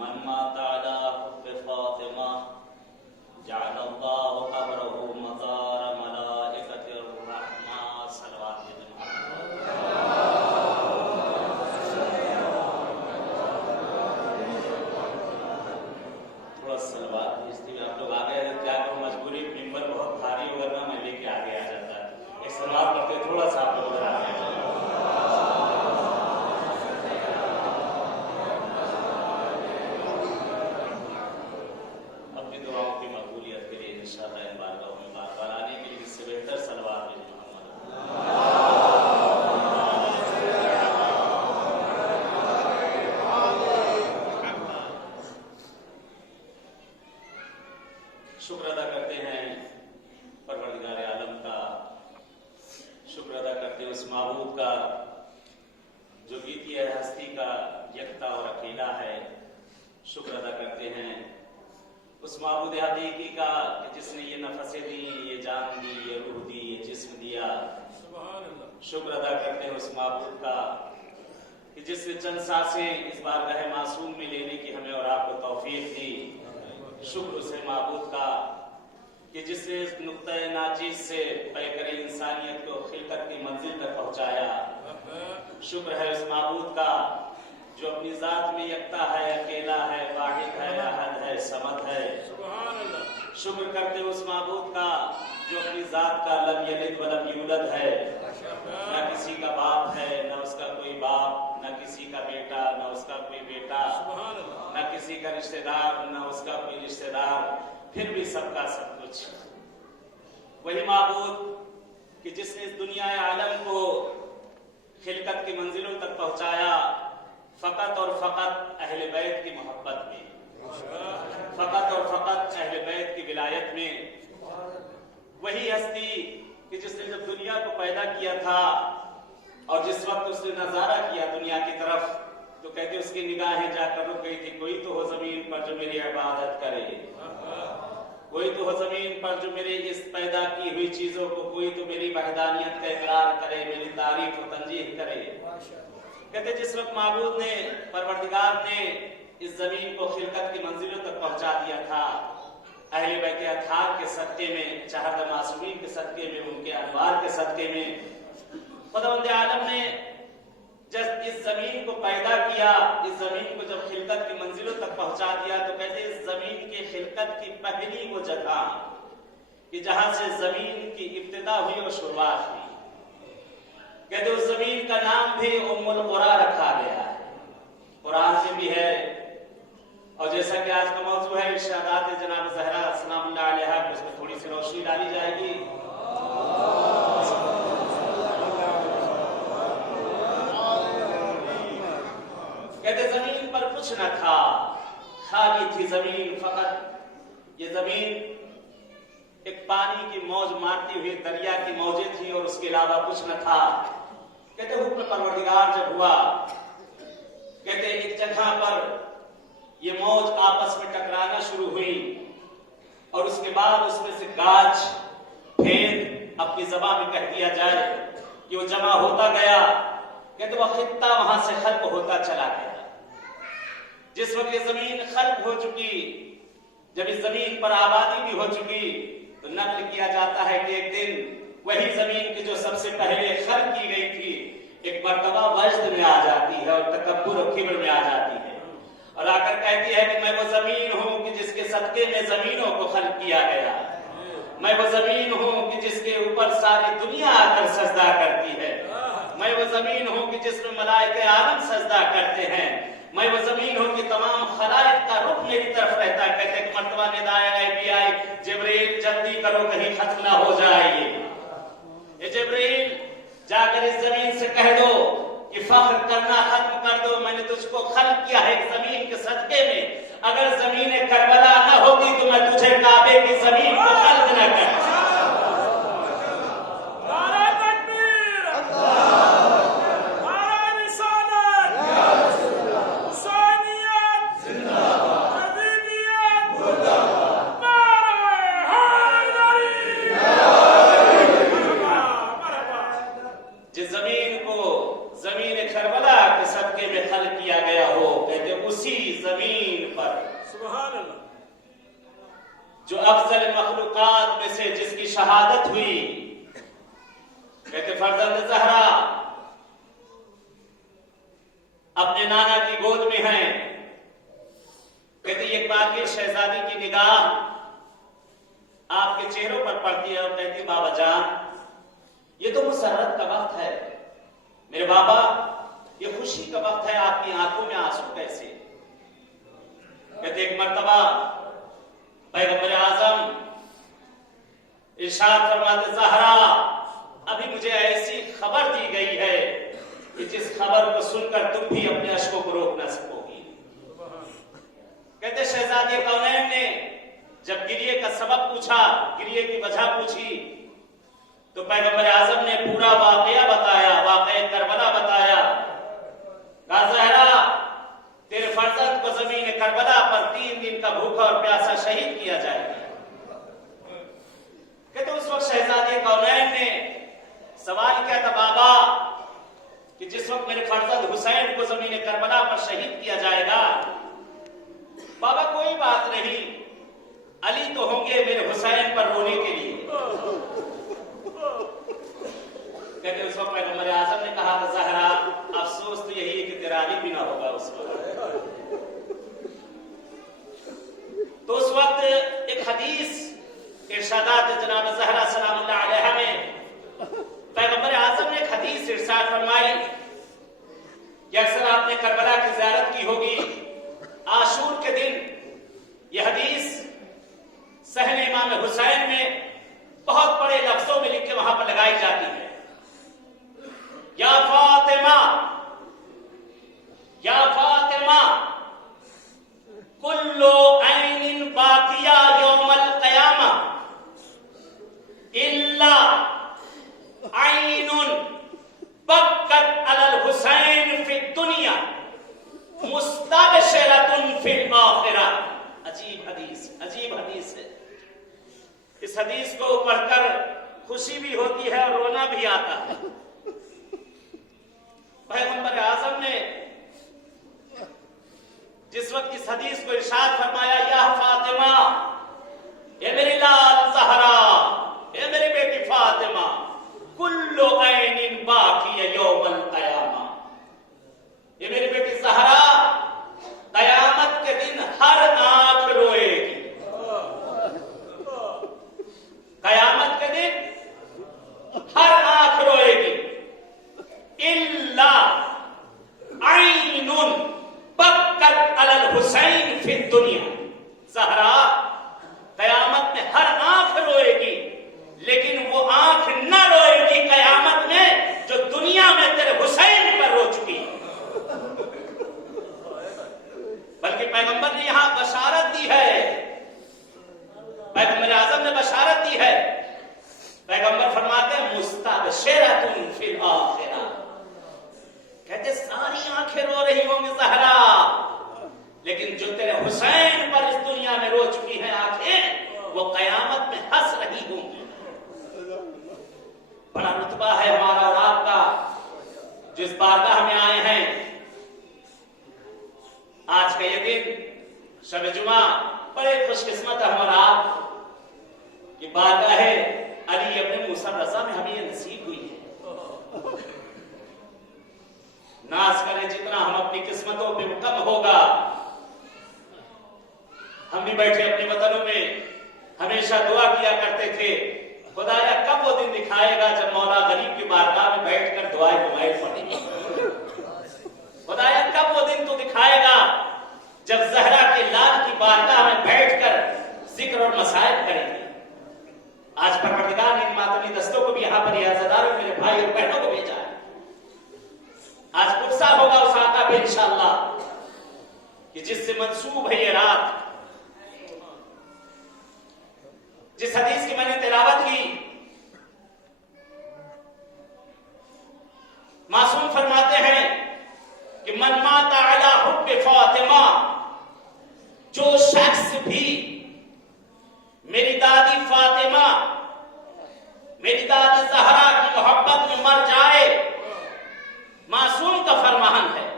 من مات على حب فاطمة جعل الله قبره مزار ملائكة الرحمة صلوات تھوڑا سلوات بھیجتی ہوئی آپ لوگ آ گئے کیا کروں مجبوری ممبر بہت بھاری ہو ورنہ میں لے کے آگے آ جاتا ہے ایک سلوات پڑھتے تھوڑا سا آپ لوگ ادھر آ گئے شکر ادا کرتے ہیں پروردگار عالم کا، شکر ادا کرتے ہیں اس معبود کا جو گیتی ہے ہستی کا یکتا اور اکیلا ہے، شکر ادا کرتے ہیں اس معبود حقیقی کا کہ جس نے یہ نفسیں دی، یہ جان دی، یہ روح دی، یہ جسم دیا، شکر ادا کرتے ہیں اس معبود کا کہ جس نے چند سانسیں اس بارگاہ معصوم میں لینے کی ہمیں اور آپ کو توفیق دی، شکر اس معبود کا کہ جس نے اس نقطہ ناچیز سے پیکر انسانیت کو خلقت کی منزل تک پہنچایا، شکر ہے اس معبود کا جو اپنی ذات میں یکتا ہے، اکیلا ہے، واحد ہے، احد ہے، صمد ہے، شکر کرتے اس معبود کا جو اپنی ذات کا لم یلد ولم یولد ہے، نہ کسی کا باپ ہے، نہ اس کا کوئی باپ، نہ کسی کا بیٹا، نہ اس کا کوئی بیٹا، نہ کسی کا رشتہ دار، نہ اس کا کوئی رشتہ دار، پھر بھی سب کا سب کچھ، وہی معبود کہ جس نے اس دنیا عالم کو خلقت کی منزلوں تک پہنچایا فقط اور فقط اہل بیت کی محبت میں، فقط اور فقط اہل بیت کی ولایت میں، وہی ہستی کہ جس نے جب دنیا کو پیدا کیا تھا اور جس وقت اس نے نظارہ کیا دنیا کی طرف تو کہتے اس کی نگاہیں جا کر رک گئی تھی، کوئی تو ہو زمین پر جو میری عبادت کرے، کوئی تو ہو زمین پر جو میری اس پیدا کی ہوئی چیزوں کو، کوئی تو میری وحدانیت کا اقرار کرے، میری تعریف و تنزیہ کرے۔ کہتے جس وقت معبود نے، پروردگار نے اس زمین کو خلقت کی منزلوں تک پہنچا دیا تھا، اہل بیت اطہار کے صدقے میں، چہر معصومین کے صدقے میں، ان کے انوار کے صدقے میں، خداوند عالم نے جب اس زمین کو پیدا کیا، اس زمین کو جب خلقت کی منزلوں تک پہنچا دیا تو کہتے اس زمین کی خلقت کی پہلی وہ جگہ کہ جہاں سے زمین کی ابتدا ہوئی اور شروعات ہوئی، کہتے اس زمین کا نام بھی ام القریٰ رکھا گیا ہے، قرآن سے بھی ہے، اور جیسا کہ آج کا موضوع ہے ارشادات جناب زہرا سلام اللہ علیہا، اس میں تھوڑی سی روشنی ڈالی جائے گی۔ کہتے زمین پر کچھ نہ تھا، خالی تھی زمین، فقط یہ زمین ایک پانی کی موج مارتی ہوئی دریا کی موجیں تھی اور اس کے علاوہ کچھ نہ تھا۔ کہتے حکم پروردگار جب ہوا، کہتے ایک جگہ پر یہ موج آپس میں ٹکرانا شروع ہوئی اور اس کے بعد اس میں سے گاج پھید اپنی زبان میں کہہ دیا جائے کہ وہ جمع ہوتا گیا، کہتے وہ خطہ وہاں سے خلق ہوتا چلا گیا۔ جس وقت یہ زمین خلق ہو چکی، جب اس زمین پر آبادی بھی ہو چکی تو نقل کیا جاتا ہے کہ ایک دن وہی زمین کی جو سب سے پہلے خلق کی گئی تھی ایک مرتبہ وجد میں آ جاتی ہے اور تکبر و کبر میں آ جاتی ہے اور آ کر کہتی ہے کہ میں وہ زمین ہوں کہ جس کے صدقے میں زمینوں کو خلق کیا گیا، میں وہ زمین ہوں کہ جس کے اوپر ساری دنیا آ کر سجدہ کرتی ہے، میں وہ زمین ہوں کہ جس میں ملائکہ عالم سجدہ کرتے ہیں، میں وہ زمین ہوں کہ تمام خلائق کا رخ میری طرف رہتا ہے۔ کہتے ہیں کہ مرتبہ ندائے غیبی آئی، جبریل جلدی کرو کہیں ختم نہ ہو جائے یہ جبریل جا کر اس زمین سے کہہ دو کہ فخر کرنا ختم کر دو، میں نے تجھ کو خلق کیا ہے ایک زمین کے صدقے میں، اگر زمین کربلا نہ ہوتی تو میں تجھے کعبے کی زمین کو خلق نہ کرتا۔ سبحان اللہ. جو افضل مخلوقات میں سے جس کی شہادت ہوئی، کہتے فرزند زہرا اپنے نانا کی گود میں ہیں. کہتے ایک باقی شہزادی کی نگاہ آپ کے چہروں پر پڑتی ہے اور کہتی بابا جان یہ تو مسرت کا وقت ہے. میرے بابا یہ خوشی کا وقت ہے، آپ کی آنکھوں میں آنسو کیسے؟ کہتے ایک مرتبہ پیغمبر اعظم ارشاد فرماتے زہرا ابھی مجھے ایسی خبر دی گئی ہے کہ جس خبر کو سن کر تم بھی اپنے اشکوں کو روک نہ سکو گی. کہتے شہزادی کونین نے جب گریے کا سبب پوچھا، گریے کی وجہ پوچھی، تو پیغمبر اعظم نے پورا واقعہ بتایا، واقعہ کربلا بتایا. کہا زہرا تیرے فرزند کو زمین کربلا پر 3 دن کا بھوکا اور پیاسا شہید کیا جائے گا. کہتے اس وقت شہزادی کونین نے سوال کیا تھا بابا کہ جس وقت میرے فرزند حسین کو زمین کربلا پر شہید کیا جائے گا، بابا کوئی بات نہیں، علی تو ہوں گے میرے حسین پر رونے کے لیے. کہتے اس وقت پیغمبر اعظم نے کہا تھا زہرا افسوس تو یہی ہے کہ تیرا علی بھی نہ ہوگا اس وقت. تو اس وقت ایک حدیث ارشادات جناب زہرا سلام اللہ علیہ میں پیغمبر اعظم نے ایک حدیث ارشاد فرمائی کہ اکثر آپ نے کربلا کی زیارت کی ہوگی. عاشور کے دن یہ حدیث صحن امام حسین میں بہت بڑے لفظوں میں لکھ کے وہاں پر لگائی جاتی ہے. یا فاطمہ یا فاطمہ کل عین باقیہ یوم القیامہ الا عین بکت علی الحسین فی الدنیا مستبشرۃ فی الآخرہ. عجیب حدیث، عجیب حدیث ہے. اس حدیث کو پڑھ کر خوشی بھی ہوتی ہے اور رونا بھی آتا ہے. پیغمبر اعظم نے جس وقت اس حدیث کو ارشاد فرمایا یا فاطمہ اے میری لال زہرا، اے میری بیٹی فاطمہ، کل عین باقی یوم القیامہ، اے میری بیٹی زہرا قیامت کے دن ہر آنکھ روئے گی. قیامت کے دن ہر آنکھ روئے گی. الا عین بکت علی الحسین فی الدنیا. زہرا قیامت میں ہر آنکھ روئے گی، لیکن وہ آنکھ نہ روئے گی قیامت میں جو دنیا میں تیرے حسین پر رو چکی. بلکہ پیغمبر نے یہاں بشارت دی ہے، پیغمبر اعظم نے بشارت دی ہے. پیغمبر فرماتے ہیں مستبشرۃ فی الآخرہ. کہتے ساری آنکھیں رو رہی ہوں گی زہرا، لیکن جو تیرے حسین پر اس دنیا میں رو چکی ہیں آنکھیں وہ قیامت میں ہنس رہی ہوں گی. بڑا رتبہ ہے ہمارا اور آپ کا جس بارگاہ میں آئے ہیں. آج کا یہ دن شب جمعہ بڑے خوش قسمت ہم اور آپ کہ بارگاہ علی ابن موسیٰ رضا میں ہمیں یہ نصیب ہوئی ہے. ناز کریں جتنا ہم اپنی قسمتوں پہ کم ہوگا. ہم بھی بیٹھے اپنے وطنوں میں ہمیشہ دعا کیا کرتے تھے خدایا کب وہ دن دکھائے گا جب مولا غریب کی بارگاہ میں بیٹھ کر دعائیں کمائل پڑھیں گے. خدایا کب وہ دن تو دکھائے گا جب زہرا کے لال کی بارگاہ میں بیٹھ کر ذکر اور مسائل کریں گے. آج پروردگار نے ان ماتمی دستوں کو بھی یہاں پر عزاداروں میرے بھائی اور بہنوں کو بھیجا ہے. آج پرسا ہوگا اس آقا پہ انشاءاللہ کہ جس سے منسوب ہے یہ رات. جس حدیث کی میں نے تلاوت کی معصوم فرماتے ہیں کہ من مات علی حب فاطمہ، جو شخص بھی میری دادی فاطمہ میری دادی زہرا کی محبت میں مر جائے، معصوم کا فرمان ہے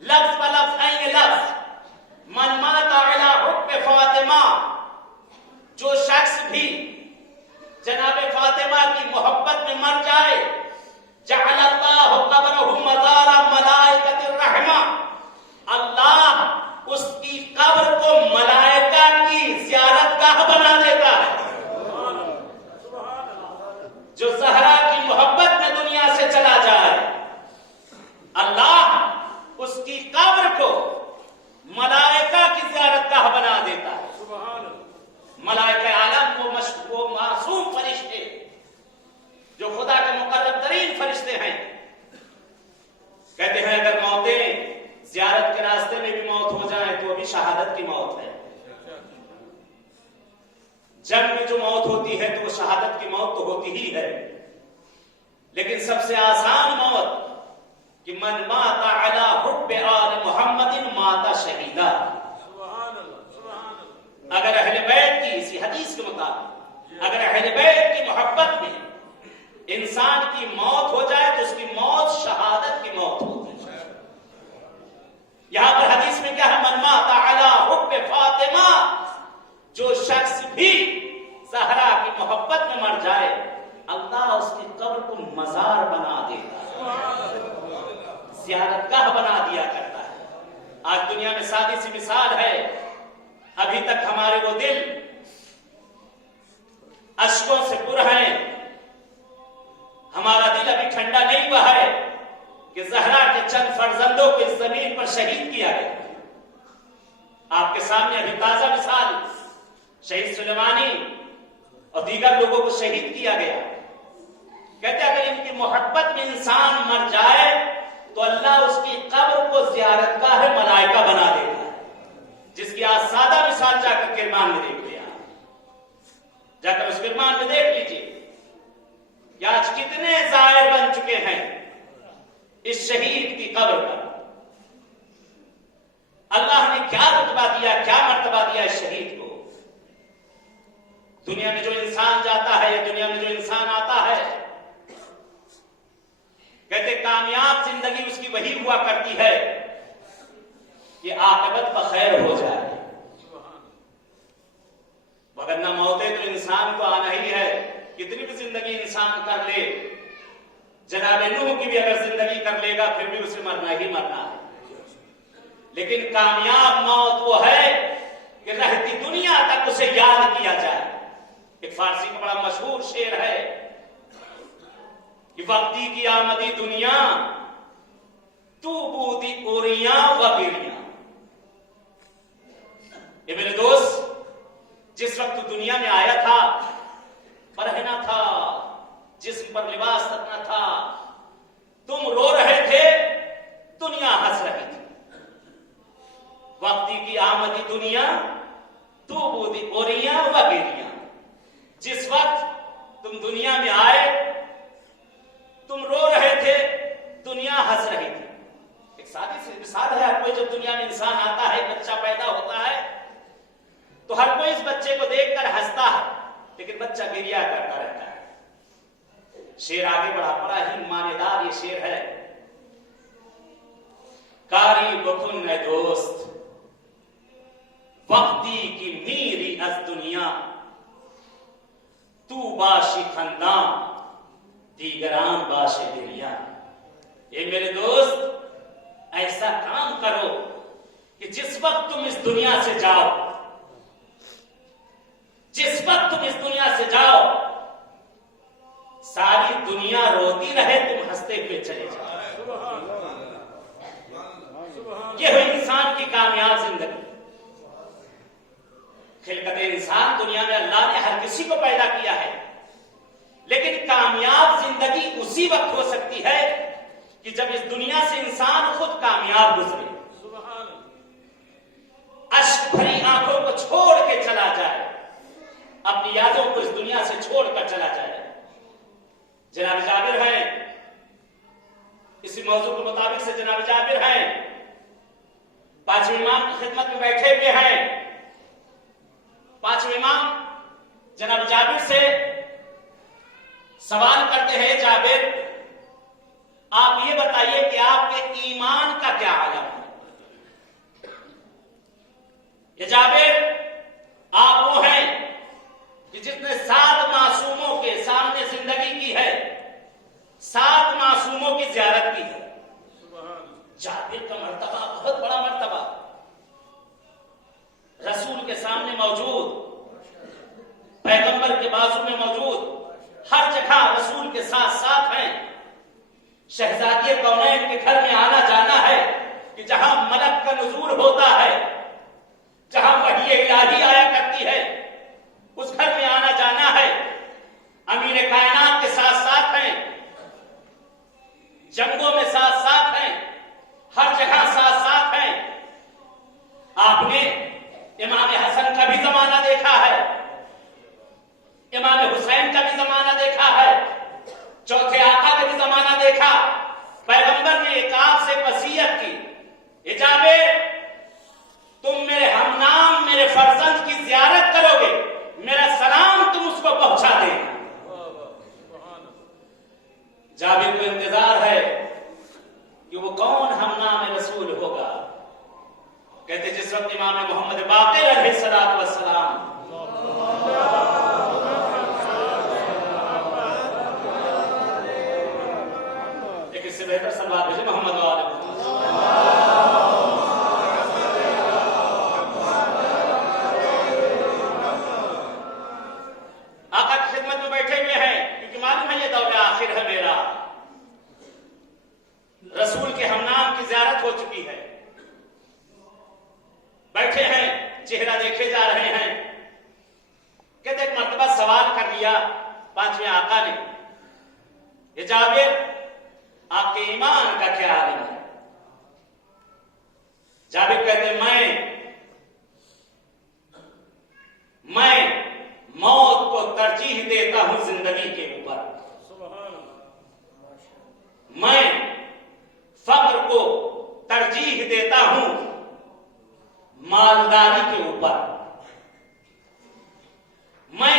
لفظ بلفظ این لفظ من مات قبر کو ملائکہ کی زیارت گاہ بنا دیتا ہے. ملائکہ عالم وہ معصوم فرشتے جو خدا کے مقرب ترین فرشتے ہیں، کہتے ہیں اگر موتیں زیارت کے راستے میں بھی موت ہو جائے تو بھی شہادت کی موت ہے. جنگ میں جو موت ہوتی ہے تو وہ شہادت کی موت تو ہوتی ہی ہے، لیکن سب سے آسان موت کہ من مات علی حب آل محمد مات شہیدا. اگر اہل بیت کی، اسی حدیث کے مطابق، اگر اہل بیت کی محبت میں انسان کی موت ہو جائے تو اس کی موت شہادت کی موت ہوتی ہے. یہاں پر حدیث میں کیا ہے؟ من مات علی حب فاطمہ، جو شخص بھی زہرا کی محبت میں مر جائے اللہ اس کی قبر کو مزار بنا دیتا ہے، زیارت گاہ بنا دیا کرتا ہے. آج دنیا میں سادی سی مثال ہے، ابھی تک ہمارے وہ دل اشکوں سے پر ہیں، ہمارا دل ابھی ٹھنڈا نہیں ہوا ہے کہ زہرا کے چند فرزندوں کو اس زمین پر شہید کیا گیا. آپ کے سامنے ابھی تازہ مثال شہید سلیمانی اور دیگر لوگوں کو شہید کیا گیا. کہتے ہیں اگر ان کی محبت میں انسان مر جائے تو اللہ اس کی قبر کو زیارت گاہ ملائکہ بنا دیتا ہے، جس کی آج سادہ مثال جا کر کرمان میں دیکھ لیا، جا کر اس کرمان میں دیکھ لیجیے کہ آج کتنے زائر بن چکے ہیں اس شہید کی قبر پر. اللہ نے کیا رتبہ دیا، کیا مرتبہ دیا اس شہید کو. دنیا میں جو انسان جاتا ہے یا دنیا میں جو انسان آتا ہے، کہتے کامیاب زندگی اس کی وہی ہوا کرتی ہے کہ عاقبت بخیر ہو جائے، وگرنہ موتیں تو انسان کو آنا ہی ہے. کتنی بھی زندگی انسان کر لے، جناب نوح کی بھی اگر زندگی کر لے گا پھر بھی اسے مرنا ہی مرنا ہے. لیکن کامیاب موت وہ ہے کہ رہتی دنیا تک اسے یاد کیا جائے. ایک فارسی کا بڑا مشہور شعر ہے کہ وقتی کی آمدی دنیا تو بودی اوریاں و بیڑیاں. یہ میرے دوست، جس وقت دنیا میں آیا تھا پرہنا تھا، جسم پر لباس رکھنا تھا، تم رو رہے تھے، دنیا ہنس رہی تھی. وقتی کی آمدی دنیا تو بودی اوریاں و بیڑیاں. جس وقت تم دنیا میں آئے تم رو رہے تھے، دنیا ہنس رہی تھی. ایک سادی سی مثال ہے. ہر کوئی جب دنیا میں انسان آتا ہے، بچہ پیدا ہوتا ہے تو ہر کوئی اس بچے کو دیکھ کر ہنستا ہے، لیکن بچہ گریا کرتا رہتا ہے. شعر آگے بڑا ہی معنیدار یہ شعر ہے. کاری بکن اے دوست وقتی کی میری از دنیا، تو باشی خندان دیگران باشے دنیا. اے میرے دوست ایسا کام کرو کہ جس وقت تم اس دنیا سے جاؤ، جس وقت تم اس دنیا سے جاؤ ساری دنیا روتی رہے، تم ہنستے ہوئے چلے جاؤ. یہ ہوئی انسان کی کامیاب زندگی. خلقت انسان دنیا میں اللہ نے ہر کسی کو پیدا کیا ہے، لیکن کامیاب زندگی اسی وقت ہو سکتی ہے کہ جب اس دنیا سے انسان خود کامیاب گزرے، اشک بھری آنکھوں کو چھوڑ کے چلا جائے، اپنی یادوں کو اس دنیا سے چھوڑ کر چلا جائے. جناب جابر ہیں، اسی موضوع کے مطابق سے جناب جابر ہیں، پانچویں امام کی خدمت میں بیٹھے ہوئے ہیں. پانچویں امام جناب جابر سے سوال کرتے ہیں، جابر آپ یہ بتائیے کہ آپ کے ایمان کا کیا عالم ہے. یہ جابر آپ وہ ہیں کہ جس نے 7 معصوموں کے سامنے زندگی کی ہے، 7 معصوموں کی زیارت کی ہے. جابر کا مرتبہ بہت بڑا مرتبہ، رسول کے سامنے موجود، پیغمبر کے بازو میں موجود، ہر جگہ رسول کے ساتھ ساتھ ہیں. شہزادی کونین کے گھر میں آنا جانا ہے کہ جہاں ملک کا نزول ہوتا ہے، جہاں وحی الہی آیا کرتی ہے، اس گھر میں آنا جانا ہے، امیر کائنات کے ساتھ ساتھ ہیں، جنگوں میں ساتھ ساتھ ہیں، ہر جگہ ساتھ ساتھ ہیں۔ آپ نے امام حسن کا بھی زمانہ دیکھا ہے، امام حسین کا بھی زمانہ دیکھا ہے، چوتھے آقا کا بھی زمانہ دیکھا۔ پیغمبر نے ایک آپ سے وصیت کی، اے جابر تم میرے ہم نام میرے فرزند کی زیارت کرو گے، میرا سلام تم اس کو پہنچا دینا۔ جابر کو انتظار ہے کہ وہ کون ہم نام رسول ہوگا۔ کہتے جس وقت امام محمد باقر علیہ الصلوۃ والسلام ایک اس سے بہتر صلوات بھیجے محمد والے آقا کی خدمت میں بیٹھے ہوئے ہیں، کیونکہ معلوم ہے یہ دور آخر ہے میرا، رسول کے ہم نام کی زیارت ہو چکی ہے، بیٹھے ہیں، چہرہ دیکھے جا رہے ہیں۔ کہتے ایک مرتبہ سوال کر لیا پانچویں آقا نے، یہ جابر آپ کے ایمان کا کیا عالم ہے؟ جابر کہتے میں موت کو ترجیح دیتا ہوں زندگی کے اوپر، میں فقر کو ترجیح دیتا ہوں مالداری کے اوپر، میں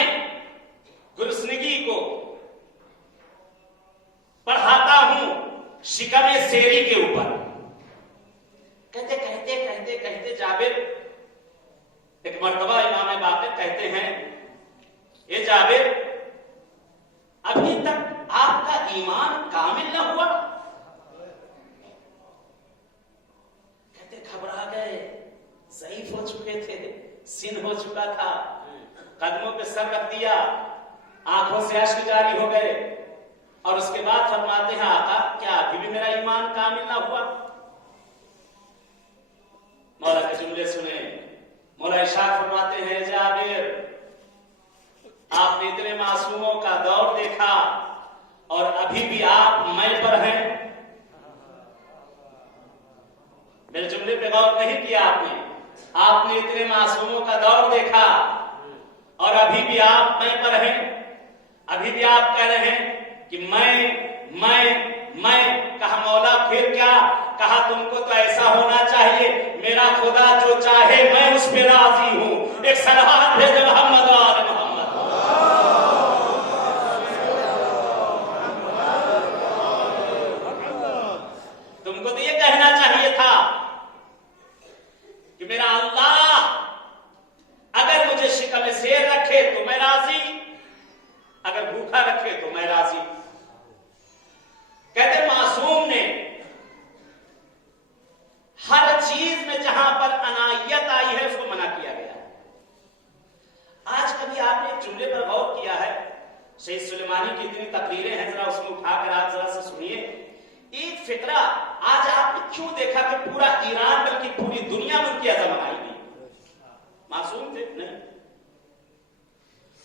گرسنگی کو پڑھاتا ہوں شکم سیری کے اوپر۔ کہتے کہتے کہتے کہتے جابر ایک مرتبہ امام باقر کہتے ہیں، اے جابر ابھی تک آپ کا ایمان کامل نہ ہوا؟ کہتے گھبرا گئے، ضعیف ہو چکے تھے، سن ہو چکا تھا، قدموں پہ سر رکھ دیا، آنکھوں سے اشک جاری ہو گئے، اور اس کے بعد فرماتے ہیں آقا کیا ابھی بھی میرا ایمان کامل نہ ہوا؟ مولا کے جملے سنیں، مولا ارشاد فرماتے ہیں جابر آپ نے اتنے معصوموں کا دور دیکھا اور ابھی بھی آپ میل پر ہیں؟ میرے جملے پہ غور نہیں کیا آپ نے اتنے معصوموں کا دور دیکھا اور ابھی بھی آپ میں پر ہیں، ابھی بھی آپ کہہ رہے ہیں کہ میں کہا مولا پھر کیا؟ کہا تم کو تو ایسا ہونا چاہیے میرا خدا جو چاہے میں اس پہ راضی ہوں۔ ایک صلوات بھیجو محمد وآل محمد۔ تم کو تو یہ کہنا چاہیے تھا کہ میرا اللہ اگر مجھے شکم سیر رکھے تو میں راضی، اگر بھوکا رکھے تو میں راضی۔ کہتے معصوم نے ہر چیز میں جہاں پر عنایت آئی ہے اس کو منع کیا گیا۔ آج کبھی آپ نے ایک جملے پر غور کیا ہے؟ شہید سلیمانی کی اتنی تقریریں ہیں، ذرا اس میں اٹھا کر آپ ذرا سے سنیے۔ ایک فقرہ آج آپ نے کیوں دیکھا کہ پورا ایران بلکہ پوری دنیا میں ان کی عظمت آئی نہیں؟ معصوم تھے؟ نہیں۔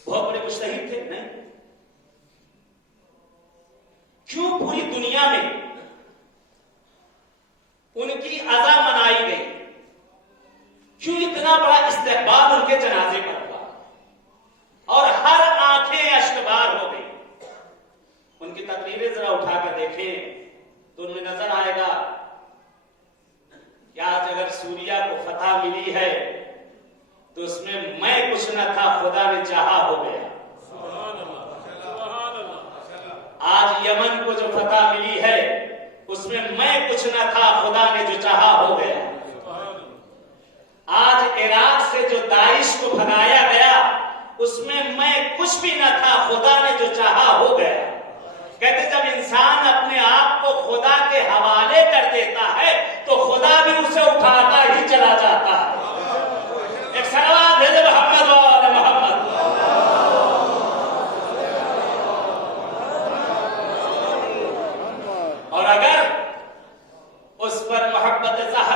بہت بڑے مجتہد تھے؟ نہیں۔ کیوں پوری دنیا میں ان کی عزا منائی گئی؟ کیوں اتنا بڑا استقبال ان کے جنازے پر ہوا اور ہر آنکھیں اشکبار ہو گئی؟ ان کی تقریریں ذرا اٹھا کر دیکھیں تو ان میں نظر آئے گا کہ آج اگر سوریا کو فتح ملی ہے تو اس میں کچھ نہ تھا، خدا نے چاہا ہو گیا۔ آج یمن کو جو فتح ملی ہے اس میں کچھ نہ تھا، خدا نے جو چاہا ہو گیا۔ آج عراق سے جو داعش کو بھگایا گیا اس میں کچھ بھی نہ تھا، خدا نے جو چاہا ہو گیا۔ کہتے جب انسان اپنے آپ کو خدا کے حوالے کر دیتا ہے تو خدا بھی اسے اٹھاتا ہی چلا جاتا ہے۔ ایک صلوات بھیجو محمد وآل محمد۔ اور اگر اس پر محبت زہرا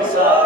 موسیٰ